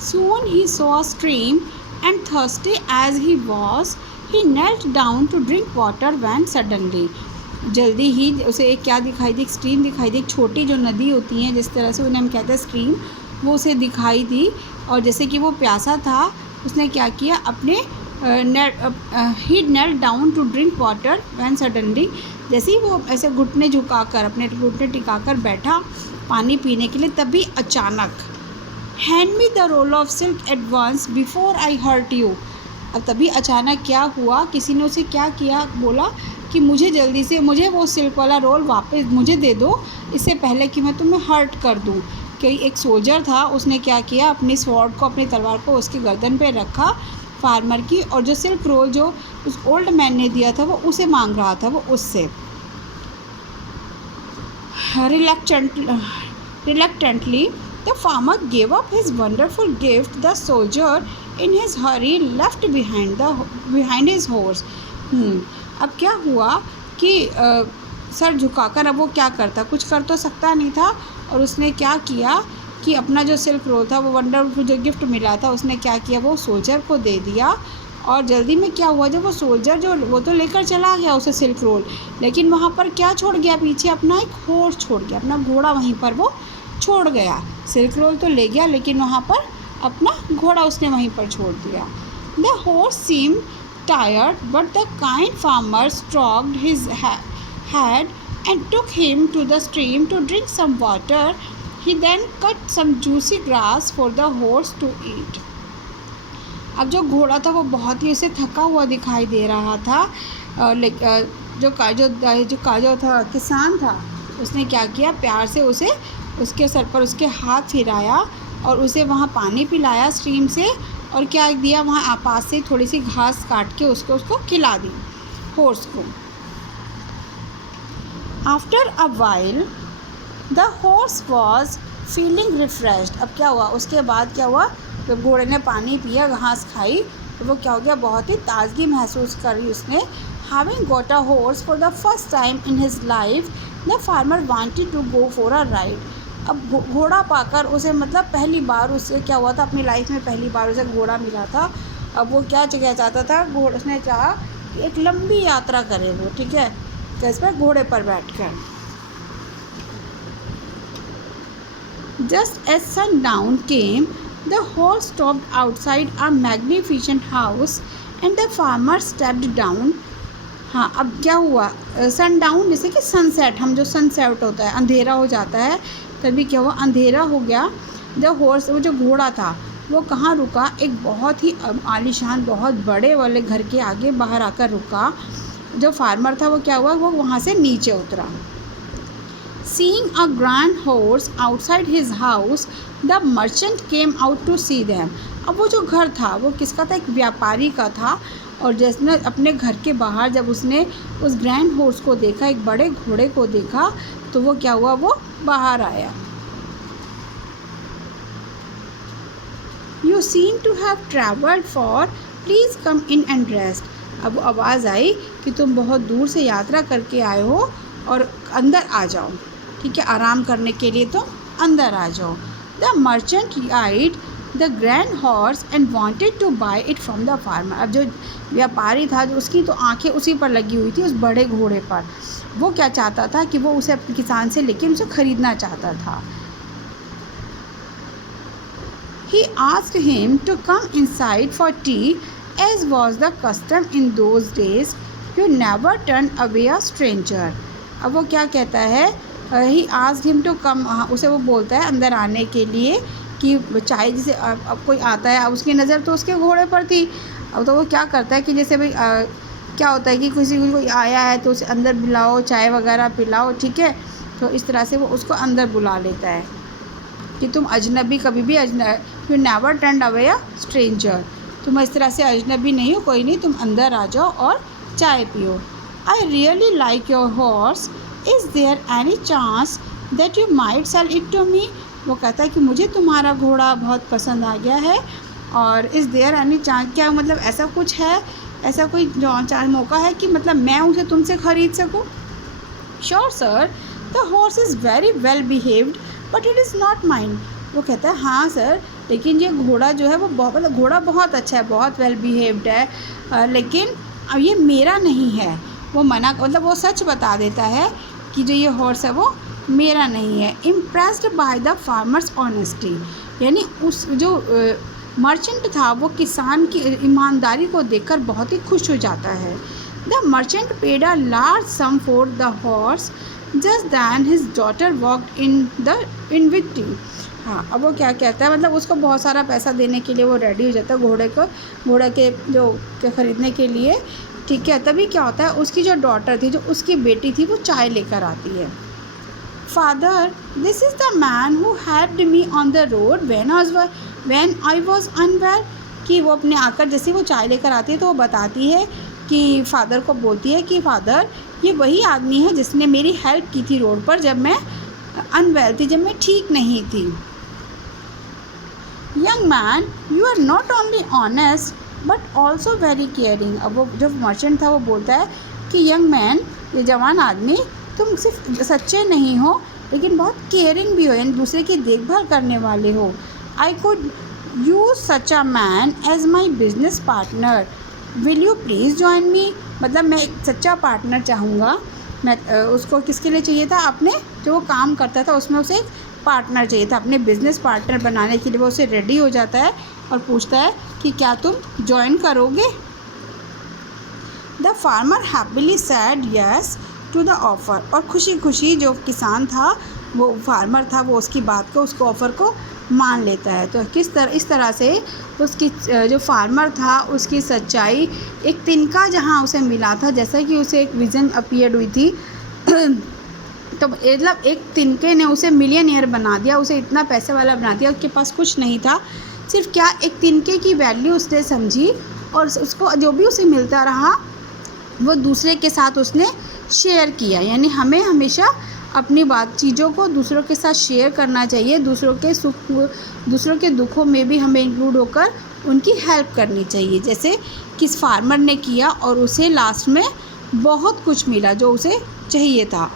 Soon he saw a stream, and thirsty as he was, he knelt down to drink water when suddenly, जल्दी ही उसे एक क्या दिखाई दी, एक स्ट्रीम दिखाई दी, एक छोटी जो नदी होती है जिस तरह से उन्हें हम कहते हैं स्ट्रीम, वो उसे दिखाई दी। और जैसे कि वो प्यासा था, उसने क्या किया, अपने ही nail down to drink water when suddenly, जैसे ही वो ऐसे घुटने झुकाकर अपने घुटने टिकाकर बैठा पानी पीने के लिए, तभी अचानक, hand me the roll of silk at once before I hurt you. अब तभी अचानक क्या हुआ, किसी ने उसे क्या किया, बोला कि मुझे जल्दी से मुझे वो सिल्क वाला रोल वापस मुझे दे दो, इससे पहले कि मैं तुम्हें हर्ट कर दूँ। कि एक सोल्जर था, उसने क्या किया, अपनी स्वॉर्ड को, अपनी तलवार को उसकी गर्दन पे रखा फार्मर की, और जो सिल्क रोल जो उस ओल्ड मैन ने दिया था वो उसे मांग रहा था, वो उससे reluctantly the farmer gave up his wonderful gift. The soldier in his hurry left behind his horse. अब क्या हुआ कि सर झुकाकर अब वो क्या करता, कुछ कर तो सकता नहीं था, और उसने क्या किया कि अपना जो सिल्क रोल था, वो वंडरफुल जो गिफ्ट मिला था, उसने क्या किया, वो सोल्जर को दे दिया। और जल्दी में क्या हुआ, जब वो सोल्जर जो वो तो लेकर चला गया उसे सिल्क रोल, लेकिन वहाँ पर क्या छोड़ गया पीछे, अपना एक हॉर्स छोड़ गया, अपना घोड़ा वहीं पर वो छोड़ गया। सिल्क रोल तो ले गया, लेकिन वहाँ पर अपना घोड़ा उसने वहीं पर छोड़ दिया। The horse seem tired, but the kind farmer stroked his head and took him to the stream to drink some water. He then cut some juicy grass for the horse to eat. अब जो घोड़ा था वो बहुत ही उसे थका हुआ दिखाई दे रहा था, जो था किसान था, उसने क्या किया, प्यार से उसे उसके सर पर उसके हाथ फिराया और उसे वहाँ पानी पिलाया स्ट्रीम से, और क्या दिया, वहाँ पास से थोड़ी सी घास काट के उसको खिला दी हॉर्स को। After a while, the horse was feeling refreshed. अब क्या हुआ, उसके बाद क्या हुआ, जब घोड़े ने पानी पिया, घास खाई, तो वो क्या हो गया, बहुत ही ताजगी महसूस करी उसने। Having got a horse for the first time in his life, the farmer wanted to go for a ride. अब घोड़ा पाकर उसे, मतलब पहली बार उसे क्या हुआ था, अपनी लाइफ में पहली बार उसे घोड़ा मिला था। अब वो क्या जगह चाहता था, उसने चाहा कि एक लंबी यात्रा करे वो, ठीक है, जिस पर घोड़े पर बैठकर। Just as sundown came, the horse stopped outside a magnificent house, and the farmer stepped down. हाँ, अब क्या हुआ, सनडाउन जैसे कि सनसेट, हम जो सनसेट होता है, अंधेरा हो जाता है, तभी क्या हुआ, अंधेरा हो गया। द हॉर्स, वो जो घोड़ा था, वो कहाँ रुका, एक बहुत ही आलीशान, बहुत बड़े वाले घर के आगे बाहर आकर रुका। जो फार्मर था वो क्या हुआ, वो वहाँ से नीचे उतरा। Seeing a grand horse outside his house, the merchant came out to see them. अब वो जो घर था वो किसका था, एक व्यापारी का था, और जिसने अपने घर के बाहर जब उसने उस ग्रैंड हॉर्स को देखा, एक बड़े घोड़े को देखा, तो वो क्या हुआ, वो बाहर आया। You seem to have travelled far. Please come in and rest. अब आवाज़ आई कि तुम बहुत दूर से यात्रा करके आए हो और अंदर आ जाओ, ठीक है, आराम करने के लिए तुम अंदर आ जाओ। The merchant eyed the grand horse and wanted to buy it from the farmer. अब जो व्यापारी था, जो उसकी तो आंखें उसी पर लगी हुई थी, उस बड़े घोड़े पर, वो क्या चाहता था कि वो उसे अपने किसान से लेके उसे ख़रीदना चाहता था। He asked him to come inside for tea, as was the custom in those days. You never turn away a stranger. अब वो क्या कहता है, he asked him to come, उसे वो बोलता है अंदर आने के लिए कि चाहे जैसे अब कोई आता है, अब उसकी नज़र तो उसके घोड़े पर थी, अब तो वो क्या करता है कि जैसे भाई क्या होता है कि कोई आया है तो उसे अंदर बुलाओ, चाय वगैरह पिलाओ, ठीक है, तो इस तरह से वो उसको अंदर बुला लेता है कि तुम अजनबी कभी भी you never turn away a stranger, तुम इस तरह से अजनबी नहीं हो, कोई नहीं, तुम अंदर आ जाओ और चाय पियो। I really like your horse, is there any chance that you might sell it to me. वो कहता है कि मुझे तुम्हारा घोड़ा बहुत पसंद आ गया है, और इज़ देयर एनी चांस, क्या मतलब ऐसा कुछ है, ऐसा कोई चांस मौका है कि मतलब मैं उसे तुमसे ख़रीद सकूँ। Sure sir, the horse is very well behaved but it is not mine. वो कहता है हाँ सर, लेकिन ये घोड़ा जो है वो मतलब घोड़ा बहुत अच्छा है, बहुत वेल बिहेव्ड है, लेकिन अब ये मेरा नहीं है। वो मना मतलब वो सच बता देता है कि जो ये हॉर्स है वो मेरा नहीं है। Impressed by the farmers honesty, यानी उस जो मर्चेंट था वो किसान की ईमानदारी को देखकर बहुत ही खुश हो जाता है। The merchant paid a large sum for the horse just then his daughter walked in with tea. हाँ, अब वो क्या कहता है, मतलब उसको बहुत सारा पैसा देने के लिए वो रेडी हो जाता है घोड़े के जो के ख़रीदने के लिए, ठीक है। तभी क्या होता है, उसकी जो डॉटर थी, जो उसकी बेटी थी, वो चाय लेकर आती है। Father, this is the man who helped me on the road when I was unwell. कि वो अपने आकर जैसे वो चाय लेकर आती है तो वो बताती है कि फादर को बोलती है कि फादर, ये वही आदमी है जिसने मेरी हेल्प की थी रोड पर जब मैं अनवेल थी, जब मैं ठीक नहीं थी। Young man, you are not only honest but also very caring. अब वो जो मर्चेंट था वो बोलता है कि यंग मैन, ये जवान आदमी, तुम सिर्फ सच्चे नहीं हो लेकिन बहुत केयरिंग भी हो, यानी दूसरे की देखभाल करने वाले हो। I could use such a man as my business partner, will you please join me. मतलब मैं एक सच्चा पार्टनर चाहूँगा। मैं उसको किसके लिए चाहिए था, अपने जो वो काम करता था उसमें उसे एक पार्टनर चाहिए था, अपने बिजनेस पार्टनर बनाने के लिए। वो उसे रेडी हो जाता है और पूछता है कि क्या तुम ज्वाइन करोगे। The farmer happily said yes to the offer. और खुशी खुशी जो किसान था, वो फार्मर था, वो उसकी बात को, उसको ऑफ़र को मान लेता है। तो इस तरह से उसकी जो फार्मर था उसकी सच्चाई, एक तिनका जहाँ उसे मिला था, जैसा कि उसे एक विज़न अपीयर्ड हुई थी तो मतलब एक तिनके ने उसे मिलियनियर बना दिया, उसे इतना पैसे वाला बना दिया। उसके पास कुछ नहीं था, सिर्फ क्या एक तिनके की वैल्यू उसने समझी और उसको जो भी उसे मिलता रहा वो दूसरे के साथ उसने शेयर किया। यानी हमें हमेशा अपनी चीज़ों को दूसरों के साथ शेयर करना चाहिए। दूसरों के सुख, दूसरों के दुखों में भी हमें इंक्लूड होकर उनकी हेल्प करनी चाहिए, जैसे किस फार्मर ने किया और उसे लास्ट में बहुत कुछ मिला जो उसे चाहिए था।